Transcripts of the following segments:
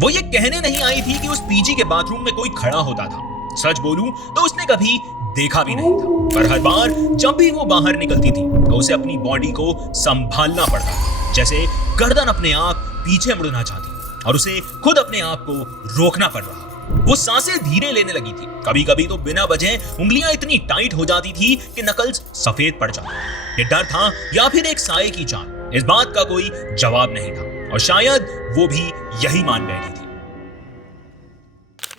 वो ये कहने नहीं आई थी कि उस पीजी के बाथरूम में कोई खड़ा होता था। सच बोलूं तो उसने कभी देखा भी नहीं था, पर हर बार जब भी वो बाहर निकलती थी तो उसे अपनी बॉडी को संभालना पड़ता था, जैसे गर्दन अपने आप पीछे मुड़ना चाहती और उसे खुद अपने आप को रोकना पड़ रहा। वो सांसें धीरे लेने लगी थी, कभी कभी तो बिना वजह उंगलियां इतनी टाइट हो जाती थी कि नकल्स सफेद पड़ जाते। ये डर था या फिर एक साए की चाल, इस बात का कोई जवाब नहीं था और शायद वो भी यही मान बैठी थी।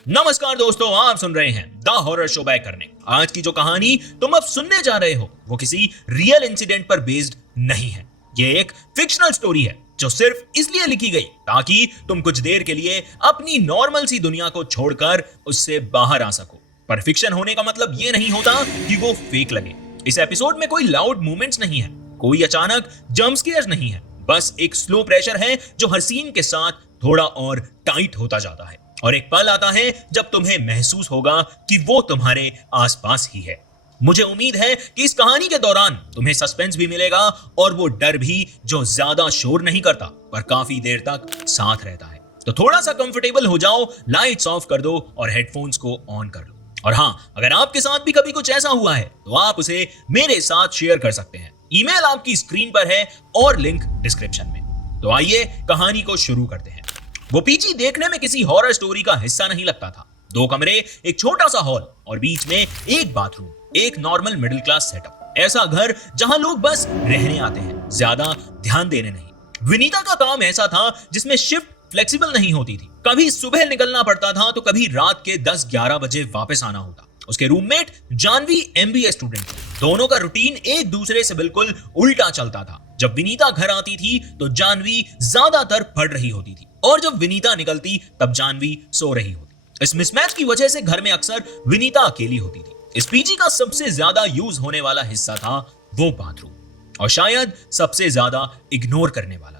नमस्कार दोस्तों, आप सुन रहे हैं द हॉरर शो बैक करने। आज की जो कहानी तुम अब सुनने जा रहे हो वो किसी रियल इंसिडेंट पर बेस्ड नहीं है। ये एक फिक्शनल स्टोरी है जो सिर्फ इसलिए लिखी गई ताकि तुम कुछ देर के लिए अपनी नॉर्मल सी दुनिया को छोड़कर उससे बाहर आ सको। पर फिक्शन होने का मतलब ये नहीं होता कि वो फेक लगे। इस एपिसोड में कोई लाउड मूवमेंट्स नहीं है, कोई अचानक जंप स्केयर्स नहीं है, बस एक स्लो प्रेशर है जो हर सीन के साथ थोड़ा और टाइट होता जाता है और एक पल आता है जब तुम्हें महसूस होगा कि वो तुम्हारे आसपास ही है। मुझे उम्मीद है कि इस कहानी के दौरान तुम्हें सस्पेंस भी मिलेगा और वो डर भी जो ज्यादा शोर नहीं करता पर काफी देर तक साथ रहता है। तो थोड़ा सा कंफर्टेबल हो जाओ, लाइट्स ऑफ कर दो और हेडफोन्स को ऑन कर लो। और हाँ, अगर आपके साथ भी कभी कुछ ऐसा हुआ है तो आप उसे मेरे साथ शेयर कर सकते हैं। ईमेल आपकी स्क्रीन पर है और लिंक डिस्क्रिप्शन में। तो आइए कहानी को शुरू करते हैं। वो पीजी देखने में किसी हॉरर स्टोरी का हिस्सा नहीं लगता था। 2 कमरे, एक छोटा सा हॉल और बीच में एक बाथरूम, एक नॉर्मल मिडिल क्लास सेटअप। ऐसा घर जहां लोग बस रहने आते हैं, ज्यादा ध्यान देने नहीं। विनीता का काम ऐसा था जिसमें शिफ्ट फ्लेक्सिबल नहीं होती थी। कभी सुबह निकलना पड़ता था तो कभी रात के 10-11 बजे वापस आना होता। उसके रूममेट जानवी MBA स्टूडेंट थी। दोनों का रूटीन एक दूसरे से बिल्कुल उल्टा चलता था। जब विनीता घर आती थी तो जानवी ज्यादातर पढ़ रही होती थी और जब विनीता निकलती तब जानवी सो रही होती। इस मिसमैच की वजह से घर में अक्सर विनीता अकेली होती थी। इस पीजी का सबसे ज्यादा यूज होने वाला हिस्सा था वो बाथरूम, और शायद सबसे ज्यादा इग्नोर करने वाला।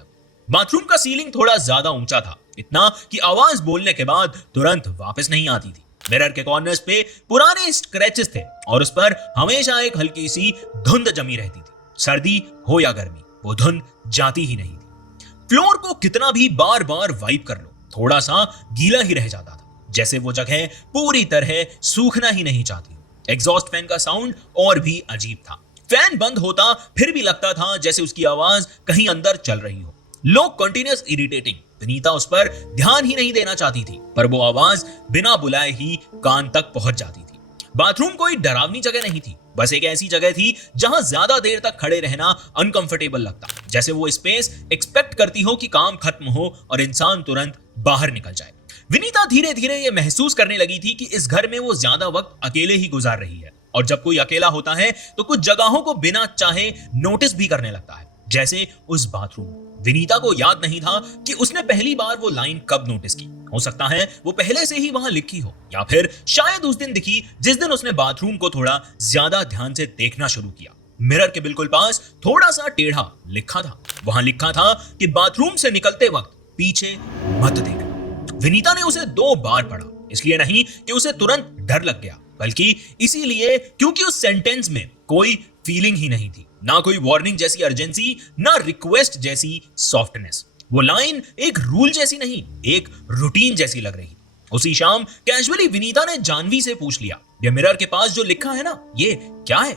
बाथरूम का सीलिंग थोड़ा ज्यादा ऊंचा था, इतना कि आवाज बोलने के बाद तुरंत वापस नहीं आती थी। मिरर के कॉर्नर्स पे पुराने स्क्रैचेस थे और उस पर हमेशा एक हल्की सी धुंध जमी रहती थी। सर्दी हो या गर्मी, वो धुंध जाती ही नहीं थी। फ्लोर को कितना भी बार बार वाइप कर लो, थोड़ा सा गीला ही रह जाता था, जैसे वो जगह पूरी तरह सूखना ही नहीं चाहती। एग्जॉस्ट फैन का साउंड और भी अजीब था। फैन बंद होता फिर भी लगता था जैसे उसकी आवाज कहीं अंदर चल रही हो। लो कंटिन्यूअस इरिटेटिंग। विनीता उस पर ध्यान ही नहीं देना चाहती थी, पर वो आवाज बिना बुलाए ही कान तक पहुंच जाती थी। बाथरूम कोई डरावनी जगह नहीं थी, बस एक ऐसी जगह थी जहां ज्यादा देर तक खड़े रहना अनकंफर्टेबल लगता, जैसे वो स्पेस एक्सपेक्ट करती हो कि काम खत्म हो और इंसान तुरंत बाहर निकल जाए। विनीता धीरे धीरे ये महसूस करने लगी थी कि इस घर में वो ज्यादा वक्त अकेले ही गुजार रही है, और जब कोई अकेला होता है तो कुछ जगहों को बिना चाहे नोटिस भी करने लगता है, जैसे उस बाथरूम। विनीता को याद नहीं था कि उसने पहली बार वो लाइन कब नोटिस की। हो सकता है वो पहले से ही वहां लिखी हो, या फिर शायद उस दिन दिखी जिस दिन उसने बाथरूम को थोड़ा ज्यादा ध्यान से देखना शुरू किया। मिरर के बिल्कुल पास थोड़ा सा टेढ़ा लिखा था। वहां लिखा था कि बाथरूम से निकलते वक्त पीछे मत देखना। विनीता ने उसे 2 बार पढ़ा, इसलिए नहीं कि उसे तुरंत डर लग गया, बल्कि इसीलिए क्योंकि उस सेंटेंस में कोई फीलिंग ही नहीं थी, ना कोई वार्निंग जैसी अर्जेंसी, ना रिक्वेस्ट जैसी सॉफ्टनेस। वो लाइन एक रूल जैसी नहीं, एक रूटीन जैसी लग रही। उसी शाम कैजुअली विनीता ने जानवी से पूछ लिया, ये मिरर के पास जो लिखा है ना, ये क्या है?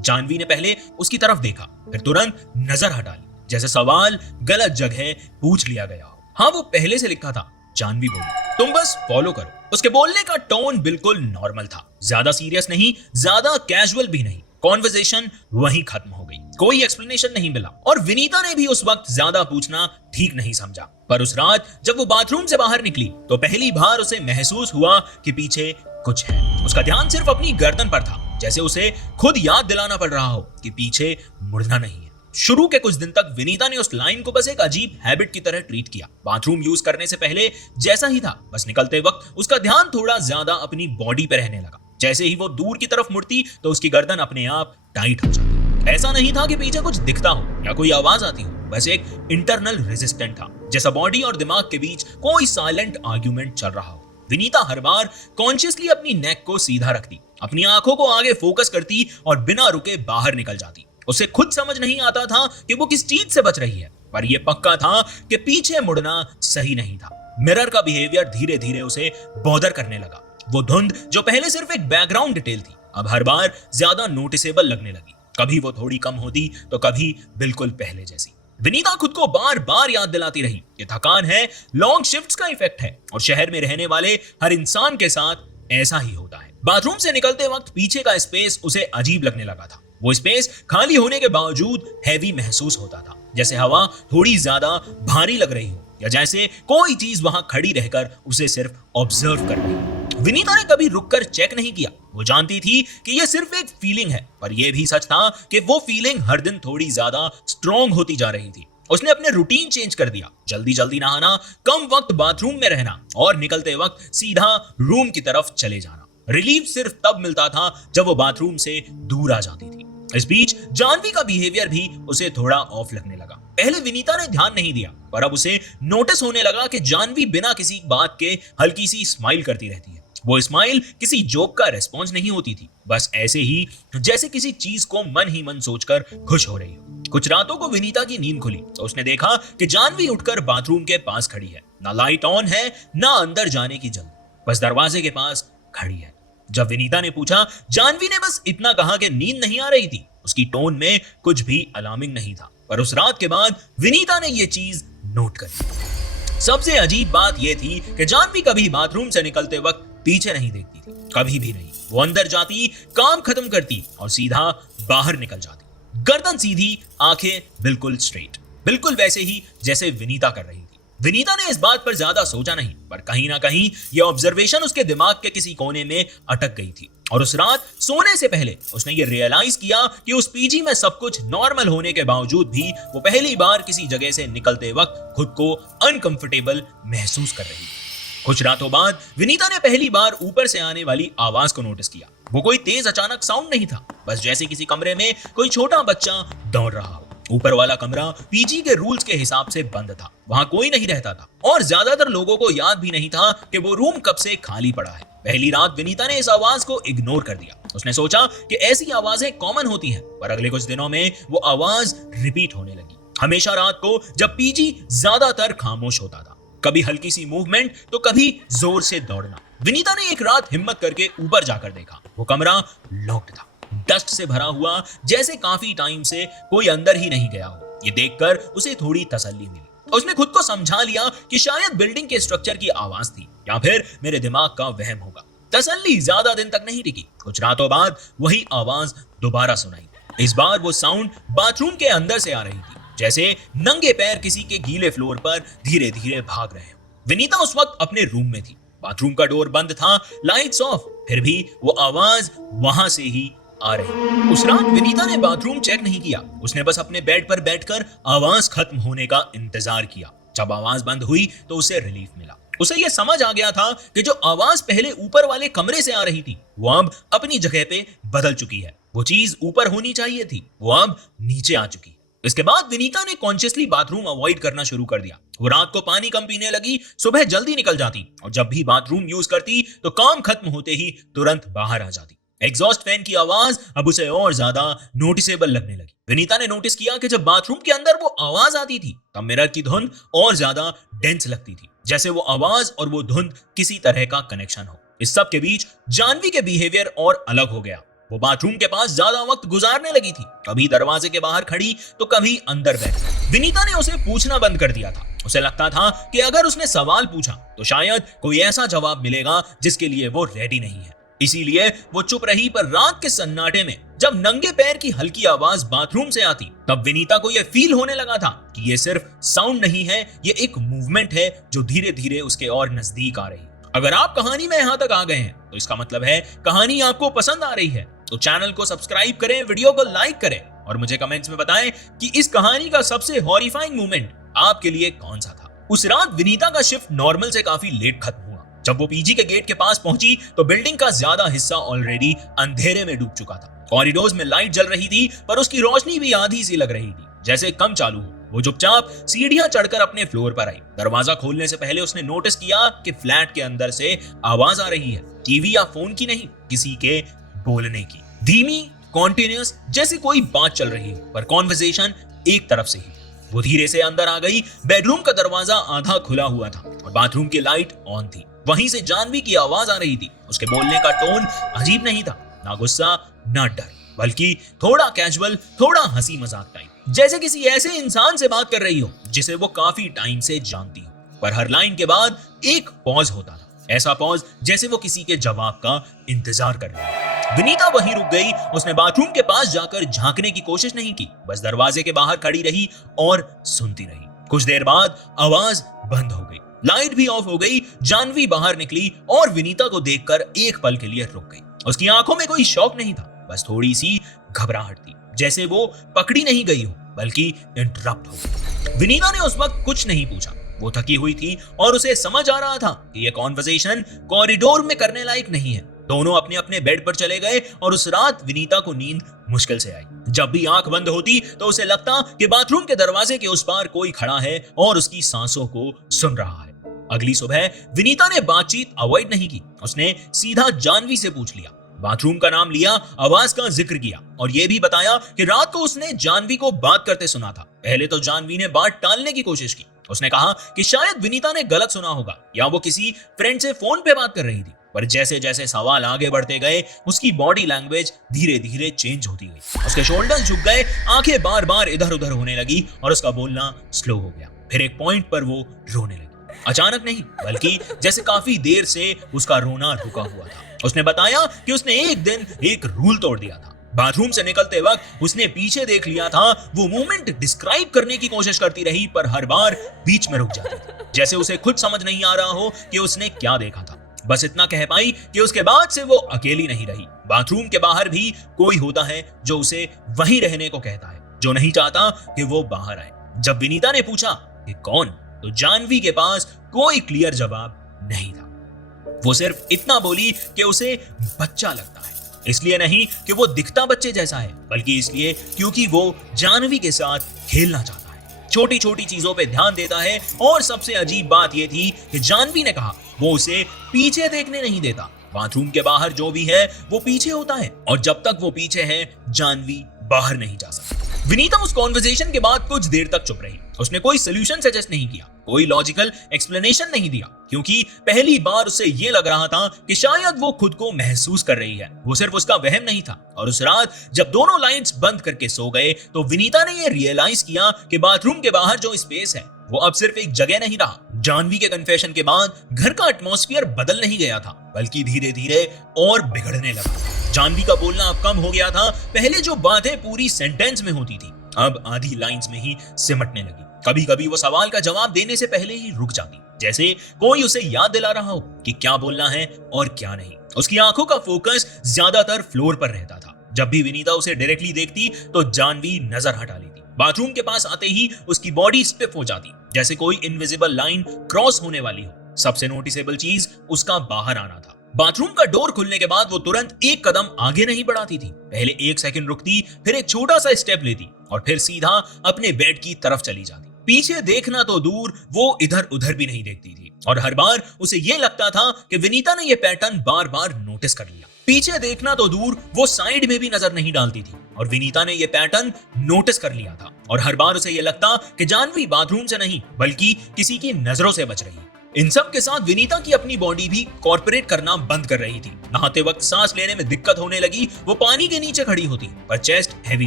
जानवी ने पहले उसकी तरफ देखा, फिर तुरंत नजर हटा ली, जैसे सवाल गलत जगह पूछ लिया गया हो। हाँ, वो पहले से लिखा था। जानवी बोली, तुम बस फॉलो करो। उसके बोलने का टोन बिल्कुल नॉर्मल था, ज्यादा सीरियस नहीं, ज्यादा कैजुअल भी नहीं। कॉन्वर्सेशन वहीं खत्म हो गई, कोई एक्सप्लेनेशन नहीं मिला, और विनीता ने भी उस वक्त ज्यादा पूछना ठीक नहीं समझा। पर उस रात जब वो बाथरूम से बाहर निकली तो पहली बार उसे महसूस हुआ कि पीछे कुछ है। उसका ध्यान सिर्फ अपनी गर्दन पर था, जैसे उसे खुद याद दिलाना पड़ रहा हो कि पीछे मुड़ना नहीं है। शुरू के कुछ दिन तक विनीता ने उस लाइन को बस एक अजीब हैबिट की तरह ट्रीट किया। बाथरूम यूज करने से पहले जैसा ही था, बस निकलते वक्त उसका ध्यान थोड़ा ज्यादा अपनी बॉडी पे रहने लगा। जैसे ही वो दूर की तरफ मुड़ती तो उसकी गर्दन अपने आप टाइट हो जाती। ऐसा नहीं था कि पीछे कुछ दिखता हो या कोई आवाज आती हो, बस एक इंटरनल रेजिस्टेंट था, जैसा बॉडी और दिमाग के बीच कोई साइलेंट आर्ग्यूमेंट चल रहा हो। विनीता हर बार कॉन्शियसली अपनी नेक को सीधा रखती, अपनी आंखों को आगे फोकस करती और बिना रुके बाहर निकल जाती। उसे खुद समझ नहीं आता था कि वो किस चीज से बच रही है, पर यह पक्का था कि पीछे मुड़ना सही नहीं था। मिरर का बिहेवियर धीरे धीरे उसे बॉदर करने लगा। वो धुंध जो पहले सिर्फ एक बैकग्राउंड डिटेल थी, अब हर बार ज्यादा नोटिसेबल लगने लगी। कभी वो थोड़ी कम होती तो कभी बिल्कुल पहले जैसी। विनीता खुद को बार बार याद दिलाती रही, ये थकान है, लॉन्ग शिफ्ट्स का इफेक्ट है और शहर में रहने वाले हर इंसान के साथ ऐसा ही होता है। बाथरूम से निकलते वक्त पीछे का स्पेस उसे अजीब लगने लगा था। वो स्पेस खाली होने के बावजूद हैवी महसूस होता था, जैसे हवा थोड़ी ज्यादा भारी लग रही हो या जैसे कोई चीज वहां खड़ी रहकर उसे सिर्फ ऑब्जर्व कर रही हो। विनीता ने कभी रुककर चेक नहीं किया। वो जानती थी कि यह सिर्फ एक फीलिंग है, पर यह भी सच था कि वो फीलिंग हर दिन थोड़ी ज्यादा स्ट्रॉन्ग होती जा रही थी। उसने अपने रूटीन चेंज कर दिया, जल्दी जल्दी नहाना, कम वक्त बाथरूम में रहना और निकलते वक्त सीधा रूम की तरफ चले जाना। रिलीफ सिर्फ तब मिलता था जब वो बाथरूम से दूर आ जाती थी। इस बीच जानवी का बिहेवियर भी उसे थोड़ा ऑफ लगने लगा। पहले विनीता ने ध्यान नहीं दिया, पर अब उसे नोटिस होने लगा कि जानवी बिना किसी बात के हल्की सी स्माइल करती रहती है। वो स्माइल किसी जोक का रेस्पॉन्स नहीं होती थी, बस ऐसे ही जैसे किसी चीज को मन ही मन सोचकर खुश हो रही हो। कुछ रातों को विनीता की नींद खुली तो उसने देखा कि जानवी उठकर बाथरूम के पास खड़ी है। ना लाइट ऑन है, ना अंदर जाने की जल्दी, बस दरवाजे के पास खड़ी है। जब विनीता ने पूछा, जानवी ने बस इतना कहा कि नींद नहीं आ रही थी। उसकी टोन में कुछ भी अलार्मिंग नहीं था, पर उस रात के बाद विनीता ने यह चीज नोट करी। सबसे अजीब बात यह थी कि जानवी कभी बाथरूम से निकलते वक्त पीछे नहीं देखती थी, कभी भी नहीं। वो अंदर जाती, काम खत्म करती और सीधा बाहर निकल जाती। गर्दन सीधी, आंखें बिल्कुल स्ट्रेट, बिल्कुल वैसे ही जैसे विनीता कर रही थी। विनीता ने इस बात पर ज्यादा सोचा नहीं, पर कहीं ना कहीं यह ऑब्जर्वेशन उसके दिमाग के किसी कोने में अटक गई थी। और उस रात सोने से पहले उसने ये रियलाइज किया कि उस पीजी में सब कुछ नॉर्मल होने के बावजूद भी वो पहली बार किसी जगह से निकलते वक्त खुद को अनकंफर्टेबल महसूस कर रही थी। कुछ रातों बाद विनीता ने पहली बार ऊपर से आने वाली आवाज को नोटिस किया। वो कोई तेज अचानक साउंड नहीं था, बस जैसे किसी कमरे में कोई छोटा बच्चा दौड़ रहा हो। ऊपर वाला कमरा पीजी के रूल्स के हिसाब से बंद था, वहां कोई नहीं रहता था और ज्यादातर लोगों को याद भी नहीं था कि वो रूम कब से खाली पड़ा है। पहली रात विनीता ने इस आवाज को इग्नोर कर दिया। उसने सोचा कि ऐसी आवाजें कॉमन होती हैं, पर अगले कुछ दिनों में वो आवाज रिपीट होने लगी। हमेशा रात को जब पीजी ज्यादातर खामोश होता था, कभी हल्की सी मूवमेंट तो कभी जोर से दौड़ना। विनीता ने एक रात हिम्मत करके ऊपर जाकर देखा, वो कमरा लॉक्ड था, डस्ट से भरा हुआ, जैसे काफी टाइम से कोई अंदर ही नहीं गया हो। ये देखकर उसे थोड़ी तसल्ली मिली। उसने खुद को समझा लिया कि शायद बिल्डिंग के स्ट्रक्चर की आवाज थी या फिर मेरे दिमाग का वहम होगा। तसल्ली ज्यादा दिन तक नहीं टिकी। कुछ रातों बाद वही आवाज दोबारा सुनाई। इस बार वो साउंड बाथरूम के अंदर से आ रही थी, जैसे नंगे पैर किसी के गीले फ्लोर पर धीरे धीरे भाग रहे हो। विनीता उस वक्त अपने रूम में थी, बाथरूम का डोर बंद था, लाइट्स ऑफ, फिर भी वो आवाज वहां से ही आ रही। उस रात विनीता ने बाथरूम चेक नहीं किया, उसने बस अपने बेड पर बैठकर आवाज खत्म होने का इंतजार किया। जब आवाज बंद हुई तो उसे रिलीफ मिला। उसे यह समझ आ गया था कि जो आवाज पहले ऊपर वाले कमरे से आ रही थी वो अब अपनी जगह पे बदल चुकी है। वो चीज ऊपर होनी चाहिए थी, वो अब नीचे आ चुकी है। इसके बाद विनीता ने कॉन्शियसली बाथरूम अवॉइड करना शुरू कर दिया। वो रात को पानी कम पीने लगी, सुबह जल्दी निकल जाती और जब भी बाथरूम यूज करती तो काम खत्म होते ही तुरंत बाहर आ जाती। एग्जॉस्ट फैन की आवाज अब उसे और ज्यादा नोटिसेबल लगने लगी। विनीता ने नोटिस किया कि जब बाथरूम के अंदर वो आवाज आती थी तब मिरर की धुंध और ज्यादा डेंस लगती थी, जैसे वो आवाज और वो धुंध किसी तरह का कनेक्शन हो। इस सब के बीच जानवी के बिहेवियर और अलग हो गया। वो बाथरूम के पास ज्यादा वक्त गुजारने लगी थी, कभी दरवाजे के बाहर खड़ी तो कभी अंदर बैठी। विनीता ने उसे पूछना बंद कर दिया था। उसे लगता था कि अगर उसने सवाल पूछा तो शायद कोई ऐसा जवाब मिलेगा जिसके लिए वो रेडी नहीं है। इसीलिए वो चुप रही। पर रात के सन्नाटे में जब नंगे पैर की हल्की आवाज बाथरूम से आती तब विनीता को यह फील होने लगा था कि ये सिर्फ साउंड नहीं है, ये एक मूवमेंट है जो धीरे धीरे उसके और नजदीक आ रही। अगर आप कहानी में यहां तक आ गए हैं तो इसका मतलब है कहानी आपको पसंद आ रही है। तो चैनल को सब्सक्राइब करें, वीडियो को लाइक करें और मुझे कमेंट्स में बताएं कि इस कहानी का सबसे हॉरिफाइंग मोमेंट आपके लिए कौन सा था। उस रात विनीता का शिफ्ट नॉर्मल से काफी लेट खत्म हुआ। जब वो पीजी के गेट के पास पहुंची तो बिल्डिंग का ज्यादा हिस्सा ऑलरेडी अंधेरे में डूब चुका था। कॉरिडोर्स में लाइट जल रही थी पर उसकी रोशनी भी आधी सी लग रही थी, जैसे कम चालू हो। वो चुपचाप सीढ़ियां चढ़कर अपने फ्लोर पर आई। दरवाजा खोलने से पहले उसने नोटिस किया कि फ्लैट के अंदर से आवाज आ रही है, टीवी या फोन की नहीं, किसी के बोलने की। धीमी, कॉन्टिन्यूअस, जैसे कोई बात चल रही है पर कॉन्वर्सेशन एक तरफ से ही। वो धीरे से अंदर आ गई। बेडरूम का दरवाजा आधा खुला हुआ था और बाथरूम की लाइट ऑन थी। वहीं से जानवी की आवाज आ रही थी। उसके बोलने का टोन अजीब नहीं था, ना गुस्सा ना डर, बल्कि थोड़ा कैजुअल, थोड़ा हंसी मजाक टाइप, जैसे किसी ऐसे इंसान से बात कर रही हो जिसे वो काफी टाइम से जानती हो। पर हर लाइन के बाद एक पॉज होता था, ऐसा पॉज जैसे वो किसी के जवाब का इंतजार कर रही है। विनीता वहीं रुक गई। उसने बाथरूम के पास जाकर झांकने की कोशिश नहीं की, बस दरवाजे के बाहर खड़ी रही और सुनती रही। कुछ देर बाद आवाज बंद हो गई, लाइट भी ऑफ हो गई। जानवी बाहर निकली और विनीता को देखकर एक पल के लिए रुक गई। उसकी आंखों में कोई शौक नहीं था, बस थोड़ी सी घबराहट थी, जैसे वो पकड़ी नहीं गई हो बल्कि इंटरप्ट हो गई। विनीता ने उस वक्त कुछ नहीं पूछा। वो थकी हुई थी और उसे समझ आ रहा था कि यह कॉन्वर्सेशन कॉरिडोर में करने लायक नहीं है। दोनों अपने अपने बेड पर चले गए और उस रात विनीता को नींद मुश्किल से आई। जब भी आंख बंद होती तो उसे लगता कि बाथरूम के दरवाजे के उस पार कोई खड़ा है और उसकी सांसों को सुन रहा है। अगली सुबह विनीता ने बातचीत अवॉइड नहीं की। उसने सीधा जानवी से पूछ लिया, बाथरूम का नाम लिया, आवाज का जिक्र किया और यह भी बताया कि रात को उसने जानवी को बात करते सुना था। पहले तो जानवी ने बात टालने की कोशिश की। उसने कहा कि शायद विनीता ने गलत सुना होगा या वो किसी फ्रेंड से फोन पे बात कर रही थी। पर जैसे जैसे सवाल आगे बढ़ते गए उसकी बॉडी लैंग्वेज धीरे धीरे चेंज होती गई। उसके शोल्डर्स झुक गए, आंखें बार बार इधर उधर होने लगी और उसका बोलना स्लो हो गया। फिर एक पॉइंट पर वो रोने लगी। अचानक नहीं, बल्कि जैसे काफी देर से उसका रोना रुका हुआ था। उसने बताया कि उसने एक दिन एक रूल तोड़ दिया था। बाथरूम से निकलते वक्त उसने पीछे देख लिया था। वो मोमेंट डिस्क्राइब करने की कोशिश करती रही पर हर बार बीच में रुक जाती थी, जैसे उसे खुद समझ नहीं आ रहा हो कि उसने क्या देखा था। बस इतना कह पाई कि उसके बाद से वो अकेली नहीं रही। बाथरूम के बाहर भी कोई होता है जो उसे वहीं रहने को कहता है, जो नहीं चाहता कि वो बाहर आए। जब विनीता ने पूछा कि कौन, तो जानवी के पास कोई क्लियर जवाब नहीं था। वो सिर्फ इतना बोली कि उसे बच्चा लगता है, इसलिए नहीं कि वो दिखता बच्चे जैसा है, बल्कि इसलिए क्योंकि वो जानवी के साथ खेलना चाहता है, छोटी छोटी चीजों पे ध्यान देता है। और सबसे अजीब बात यह थी कि जानवी ने कहा वो उसे पीछे देखने नहीं देता। बाथरूम के बाहर जो भी है वो पीछे होता है और जब तक वो पीछे है जानवी बाहर नहीं जा सकती। विनीता उस कॉन्वर्सेशन के बाद कुछ देर तक चुप रही। उसने कोई सोल्यूशन सजेस्ट नहीं किया, कोई लॉजिकल एक्सप्लेनेशन नहीं दिया, क्योंकि पहली बार उसे ये लग रहा था कि शायद वो खुद को महसूस कर रही है, वो सिर्फ उसका वहम नहीं था। और उस रात जब दोनों लाइट्स बंद करके सो गए तो विनीता ने ये रियलाइज किया कि बाथरूम के बाहर जो स्पेस है वो अब सिर्फ एक जगह नहीं रहा। जानवी के कन्फेशन के बाद घर का एटमॉस्फेयर बदल नहीं गया था, बल्कि धीरे धीरे और बिगड़ने लगा। जानवी का बोलना अब कम हो गया था। पहले जो बातें पूरी सेंटेंस में होती थी अब आधी लाइंस में ही सिमटने लगी। कभी कभी वो सवाल का जवाब देने से पहले ही रुक जाती, जैसे कोई उसे याद दिला रहा हो कि क्या बोलना है और क्या नहीं। उसकी आंखों का फोकस ज्यादातर फ्लोर पर रहता था। जब भी विनीता उसे डायरेक्टली देखती तो जानवी नजर हटा लेती। बाथरूम के पास आते ही उसकी बॉडी स्टिफ हो जाती, जैसे कोई इनविजिबल लाइन क्रॉस होने वाली हो। सबसे नोटिसेबल चीज उसका बाहर आना था। बाथरूम का डोर खुलने के बाद वो तुरंत एक कदम आगे नहीं बढ़ाती थी। पहले एक सेकंड रुकती, फिर एक छोटा सा स्टेप लेती और फिर सीधा अपने बेड की तरफ चली जाती। पीछे देखना तो दूर, वो इधर उधर भी नहीं देखती थी और हर बार उसे ये लगता था कि विनीता ने यह पैटर्न बार बार नोटिस कर लिया। पीछे देखना तो दूर, वो साइड में भी नजर नहीं डालती थी और विनीता ने यह पैटर्न नोटिस कर लिया था। और हर बार उसे यह लगता कि जानवी बाथरूम से नहीं बल्कि किसी की नजरों से बच रही है। इन सब के साथ विनीता की अपनी बॉडी भी कॉर्पोरेट करना बंद कर रही थी। नहाते वक्त सांस लेने में दिक्कत होने लगी। वो पानी के नीचे खड़ी होती पर चेस्ट हैवी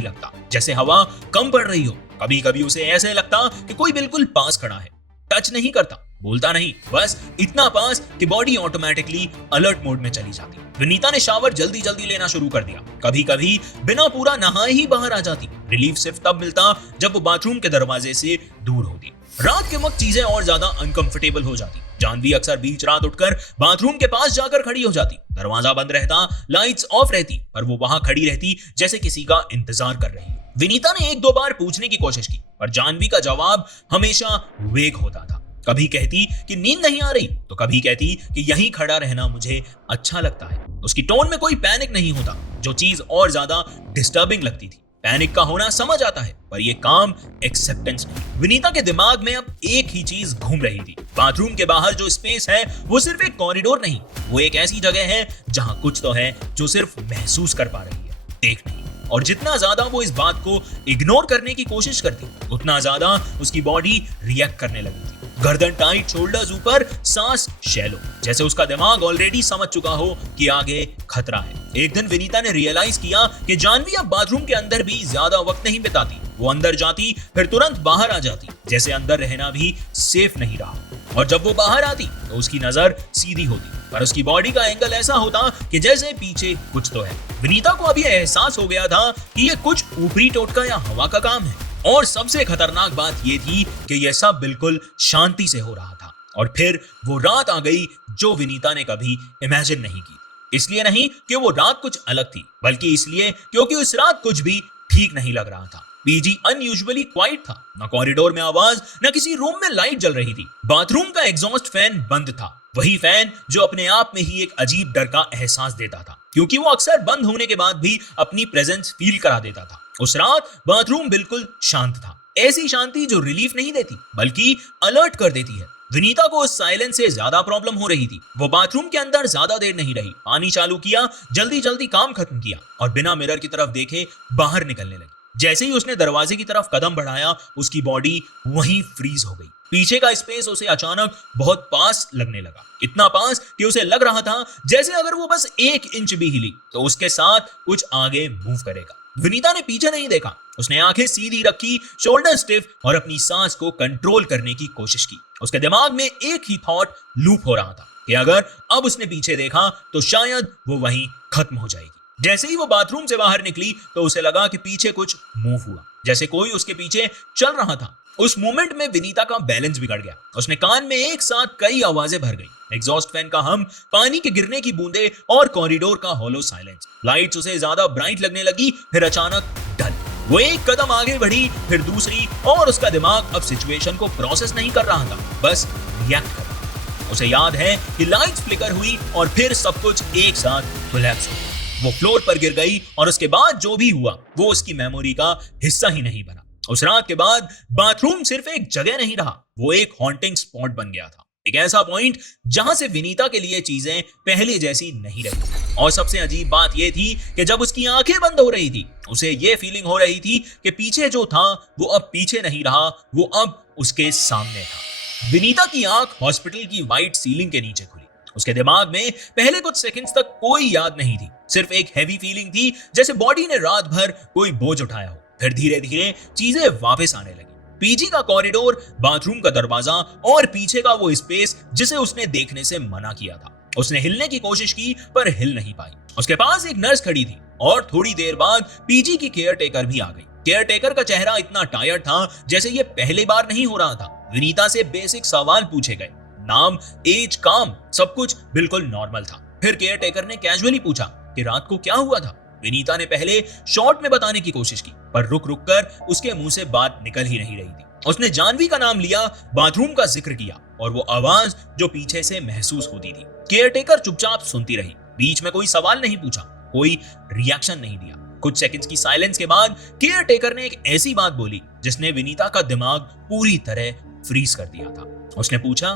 लगता, जैसे हवा कम पड़ रही हो। कभी कभी उसे ऐसे लगता कि कोई बिल्कुल पास खड़ा है, टच नहीं करता, बोलता नहीं, बस इतना पास कि बॉडी ऑटोमेटिकली अलर्ट मोड में चली जाती। विनीता ने शावर जल्दी जल्दी लेना शुरू कर दिया। कभी कभी बिना पूरा नहाए ही बाहर आ जाती। रिलीफ सिर्फ तब मिलता जब वो बाथरूम के दरवाजे से दूर होती। रात के वक्त चीजें और ज्यादा अनकंफर्टेबल हो जाती। जानवी अक्सर बीच रात उठकर बाथरूम के पास जाकर खड़ी हो जाती। दरवाजा बंद रहता, लाइट्स ऑफ रहती, पर वो वहां खड़ी रहती जैसे किसी का इंतजार कर रही। विनीता ने एक दो बार पूछने की कोशिश की, पर जानवी का जवाब हमेशा वेग होता था। कभी कहती कि नींद नहीं आ रही, तो कभी कहती कि यहीं खड़ा रहना मुझे अच्छा लगता है। उसकी टोन में कोई पैनिक नहीं होता, जो चीज और ज्यादा डिस्टर्बिंग लगती थी। पैनिक का होना समझ आता है, पर यह काम एक्सेप्टेंस नहीं। विनीता के दिमाग में अब एक ही चीज घूम रही थी। बाथरूम के बाहर जो स्पेस है वो सिर्फ एक कॉरिडोर नहीं, वो एक ऐसी जगह है जहां कुछ तो है जो सिर्फ महसूस कर पा रही है, देख नहीं। और जितना ज्यादा वो इस बात को इग्नोर करने की कोशिश करती, उतना ज्यादा उसकी बॉडी रिएक्ट करने लगी थी। गर्दन टाइट, शोल्डर्स ऊपर, सांस शैलो, जैसे उसका दिमाग ऑलरेडी समझ चुका हो कि आगे खतरा है। एक दिन विनीता ने रियलाइज किया कि जानवी अब बाथरूम के अंदर भी ज्यादा वक्त नहीं बिताती। वो अंदर जाती फिर तुरंत बाहर आ जाती, जैसे अंदर रहना भी सेफ नहीं रहा। और जब वो बाहर आती तो उसकी नजर सीधी होती, पर उसकी बॉडी का एंगल ऐसा होता कि जैसे पीछे कुछ तो है। विनीता को अभी एहसास हो गया था कि ये कुछ ऊपरी टोटका या हवा का काम है। और सबसे खतरनाक बात ये थी कि यह सब बिल्कुल शांति से हो रहा था। और फिर वो रात आ गई जो विनीता ने कभी इमेजिन नहीं की। इसलिए नहीं कि वो रात कुछ अलग थी, बल्कि इसलिए क्योंकि उस रात कुछ भी ठीक नहीं लग रहा था। पीजी अनयूजुअली क्वाइट था, न कॉरिडोर में आवाज, न किसी रूम में लाइट जल रही थी। बाथरूम का एग्जॉस्ट फैन बंद था, वही फैन जो अपने आप में ही एक अजीब डर का एहसास देता था, क्योंकि वो अक्सर बंद होने के बाद भी अपनी प्रेजेंस फील करा देता था। उस रात बाथरूम बिल्कुल शांत था, ऐसी शांति जो रिलीफ नहीं देती बल्कि अलर्ट कर देती है। विनीता को उस साइलेंस से ज्यादा प्रॉब्लम हो रही थी। वो बाथरूम के अंदर ज्यादा देर नहीं रही, पानी चालू किया, जल्दी जल्दी काम खत्म किया और बिना मिरर की तरफ देखे बाहर निकलने लगी। जैसे ही उसने दरवाजे की तरफ कदम बढ़ाया, उसकी बॉडी वहीं फ्रीज हो गई। पीछे का स्पेस उसे अचानक बहुत पास लगने लगा, इतना पास कि उसे लग रहा था जैसे अगर वो बस 1 इंच भी हिली तो उसके साथ कुछ आगे मूव करेगा। विनीता ने पीछे नहीं देखा, उसने आंखें सीधी रखी, शोल्डर स्टिफ और अपनी सांस को कंट्रोल करने की कोशिश की। उसके दिमाग में एक ही थॉट लूप हो रहा था कि अगर अब उसने पीछे देखा तो शायद वो वहीं खत्म हो जाएगी। जैसे ही वो बाथरूम से बाहर निकली तो उसे लगा कि पीछे कुछ मूव हुआ, जैसे कोई उसके पीछे चल रहा था। उस मोमेंट में विनीता का बैलेंस बिगड़ गया। उसने कान में एक साथ कई आवाजें भर गई, एग्जॉस्ट फैन का हम, पानी के गिरने की बूंदें और कॉरिडोर का हॉलो साइलेंस। लाइट्स उसे ज्यादा ब्राइट लगने लगी, फिर अचानक डल। वो एक कदम आगे बढ़ी, फिर दूसरी, और उसका दिमाग अब सिचुएशन को प्रोसेस नहीं कर रहा था, बस रिएक्ट कर रहा था। उसे याद है कि लाइट्स फ्लिकर हुई और फिर सब कुछ एक साथ कोलैप्स हो गया। वो फ्लोर पर गिर गई और उसके बाद जो भी हुआ वो उसकी मेमोरी का हिस्सा ही नहीं बना। उस रात के बाद बाथरूम सिर्फ एक जगह नहीं रहा, वो एक हॉन्टिंग स्पॉट बन गया था, एक ऐसा पॉइंट जहां से विनीता के लिए चीजें पहले जैसी नहीं रही। और सबसे अजीब बात यह थी कि जब उसकी आंखें बंद हो रही थी, उसे यह फीलिंग हो रही थी कि पीछे जो था वो अब पीछे नहीं रहा, वो अब उसके सामने था। विनीता की आंख हॉस्पिटल की वाइट सीलिंग के नीचे खुली। उसके दिमाग में पहले कुछ सेकंड्स तक कोई याद नहीं थी, सिर्फ एक हैवी फीलिंग थी, जैसे बॉडी ने रात भर कोई बोझ उठाया हो। फिर धीरे धीरे चीजें वापस आने लगी। पीजी का कॉरिडोर, बाथरूम का दरवाजा और पीछे का वो स्पेस जिसे उसने देखने से मना किया था। उसने हिलने की कोशिश की पर हिल नहीं पाई। उसके पास एक नर्स खड़ी थी और थोड़ी देर बाद पीजी की केयर टेकर भी आ गई। केयर टेकर का चेहरा इतना टायर्ड था जैसे ये पहली बार नहीं हो रहा था। विनीता से बेसिक सवाल पूछे गए, नाम, एज, काम, सब कुछ बिल्कुल नॉर्मल था। फिर केयर टेकर ने कैजुअली पूछा कि रात को क्या हुआ था। विनीता ने पहले शॉर्ट में बताने की कोशिश की, पर रुक रुक कर उसके मुंह से बात निकल ही नहीं रही थी। उसने जानवी का नाम लिया, बाथरूम का जिक्र किया और वो आवाज जो पीछे से महसूस होती थी। केयरटेकर चुपचाप सुनती रही, बीच में कोई सवाल नहीं पूछा, कोई रिएक्शन नहीं दिया। कुछ सेकंड्स की साइलेंस के बाद केयरटेकर ने एक ऐसी बात बोली जिसने विनीता का दिमाग पूरी तरह फ्रीज कर दिया था। उसने पूछा,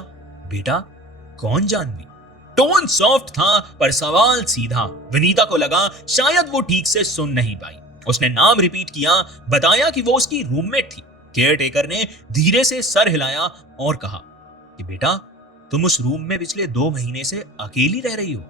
बेटा कौन जानवी? टोन सॉफ्ट था पर सवाल सीधा। विनीता को लगा शायद वो ठीक से सुन नहीं पाई। उसने नाम रिपीट किया, बताया कि वो उसकी रूममेट थी। केयरटेकर ने धीरे से सर हिलाया और कहा कि बेटा तुम उस रूम में पिछले 2 महीने से अकेली रह रही हो।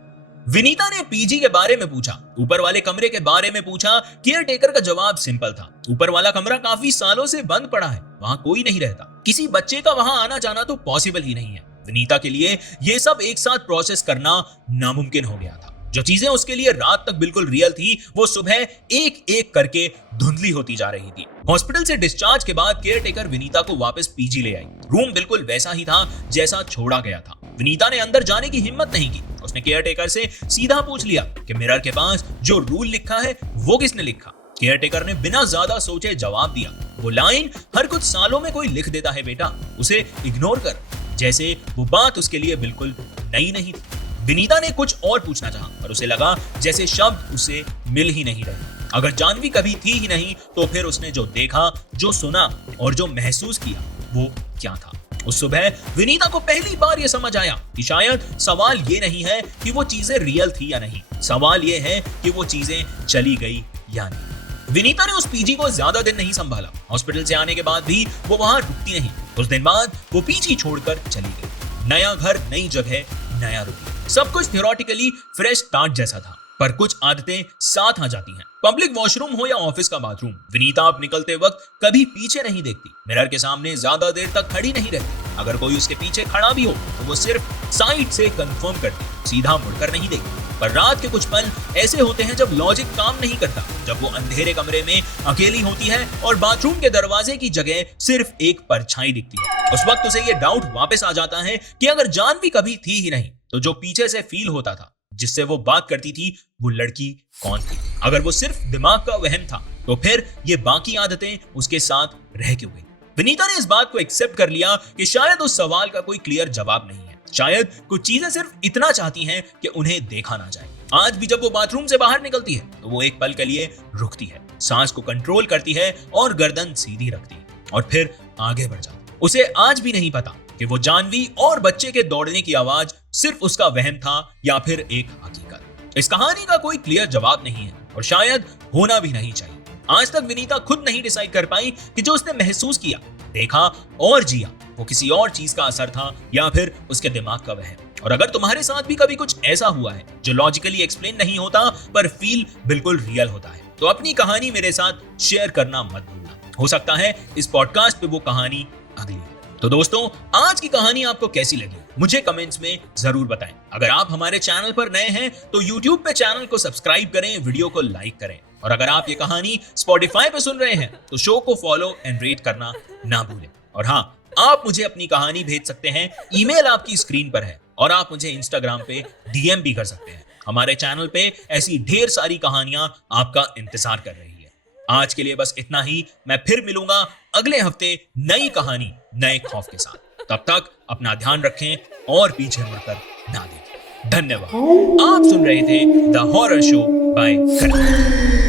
विनीता ने पीजी के बारे में पूछा, ऊपर वाले कमरे के बारे में पूछा। केयरटेकर का जवाब सिंपल था, ऊपर वाला कमरा काफी सालों से बंद पड़ा है, वहां कोई नहीं रहता, किसी बच्चे का वहां आना जाना तो पॉसिबल ही नहीं है। विनीता के लिए ये सब एक साथ प्रोसेस करना नामुमकिन हो गया था। जो चीजें उसके लिए रात तक बिल्कुल रियल थी, वो सुबह एक एक करके धुंधली होती जा रही थी। हॉस्पिटल से डिस्चार्ज के बाद केयरटेकर विनीता को वापस पीजी ले आई। रूम बिल्कुल वैसा ही था जैसा छोड़ा गया था। विनीता ने अंदर जाने की हिम्मत नहीं की। उसने केयरटेकर से सीधा पूछ लिया कि मिरर के पास जो रूल लिखा है वो किसने लिखा। केयरटेकर ने बिना ज्यादा सोचे जवाब दिया, वो लाइन हर कुछ सालों में कोई लिख देता है बेटा, उसे इग्नोर कर। जैसे वो बात उसके लिए बिल्कुल नई नहीं थी। विनीता ने कुछ और पूछना चाहा पर उसे लगा जैसे शब्द उसे मिल ही नहीं रहे। अगर जानवी कभी थी ही नहीं तो फिर उसने जो देखा, जो सुना और जो महसूस किया वो क्या था। उस सुबह विनीता को पहली बार यह समझ आया कि शायद सवाल ये नहीं है कि वो चीजें रियल थी या नहीं, सवाल ये है कि वो चीजें चली गई या नहीं। विनीता ने उस पीजी को ज्यादा दिन नहीं संभाला। हॉस्पिटल से आने के बाद भी वो वहां रुकती नहीं। कुछ दिन बाद वो पीजी छोड़कर चली गई। नया घर, नई जगह, नया रूटीन, सब कुछ थियोरेटिकली फ्रेश स्टार्ट जैसा था, पर कुछ आदतें साथ आ जाती हैं। पब्लिक वॉशरूम हो या ऑफिस का बाथरूम, विनीता अब निकलते वक्त कभी पीछे नहीं देखती। मिरर के सामने ज्यादा देर तक खड़ी नहीं रहती। अगर कोई उसके पीछे खड़ा भी हो तो वो सिर्फ साइड से कंफर्म करती, सीधा मुड़कर नहीं देखती। पर रात के कुछ पल ऐसे होते हैं जब लॉजिक काम नहीं करता, जब वो अंधेरे कमरे में अकेली होती है और बाथरूम के दरवाजे की जगह सिर्फ एक परछाई दिखती है। उस वक्त उसे ये डाउट वापस आ जाता है कि अगर जानवी कभी थी ही नहीं तो जो पीछे से फील होता था, जिससे वो बात करती थी, वो लड़की कौन थी? अगर वो सिर्फ दिमाग का वहम था तो फिर ये बाकी आदतें उसके साथ रह क्यों गई? विनीता ने इस बात को एक्सेप्ट कर लिया कि शायद उस सवाल का कोई क्लियर जवाब नहीं है। शायद कुछ चीजें सिर्फ इतना चाहती हैं कि उन्हें देखा ना जाए। आज भी जब वो बाथरूम से बाहर निकलती है तो वो एक पल के लिए रुकती है, सांस को कंट्रोल करती है और गर्दन सीधी रखती है और फिर आगे बढ़ जाती है। उसे आज भी नहीं पता कि वो जानवी और बच्चे के दौड़ने की आवाज सिर्फ उसका वहम था या फिर एक हकीकत। इस कहानी का कोई क्लियर जवाब नहीं है और शायद होना भी नहीं चाहिए। आज तक विनीता खुद नहीं डिसाइड कर पाई कि जो उसने महसूस किया, देखा और जिया, वो किसी और चीज का असर था या फिर उसके दिमाग का वहम। और अगर तुम्हारे साथ भी कभी कुछ ऐसा हुआ है जो लॉजिकली एक्सप्लेन नहीं होता पर फील बिल्कुल रियल होता है, तो अपनी कहानी मेरे साथ शेयर करना मत भूलना। हो सकता है इस पॉडकास्ट पे वो कहानी अगली। तो दोस्तों, आज की कहानी आपको कैसी लगी मुझे कमेंट्स में जरूर बताएं। अगर आप हमारे चैनल पर नए हैं तो YouTube पे चैनल को सब्सक्राइब करें, वीडियो को लाइक करें। और अगर आप ये कहानी Spotify पे सुन रहे हैं तो शो को फॉलो एंड रेट करना ना भूलें। और हाँ, आप मुझे अपनी कहानी भेज सकते हैं, ईमेल आपकी स्क्रीन पर है, और आप मुझे इंस्टाग्राम पे DM भी कर सकते हैं। हमारे चैनल पे ऐसी ढेर सारी कहानियां आपका इंतजार कर रही है। आज के लिए बस इतना ही। मैं फिर मिलूंगा अगले हफ्ते नई कहानी, नए खौफ के साथ। तब तक अपना ध्यान रखें और पीछे मुड़कर ना देखें। धन्यवाद। आप सुन रहे थे the horror show by Karan.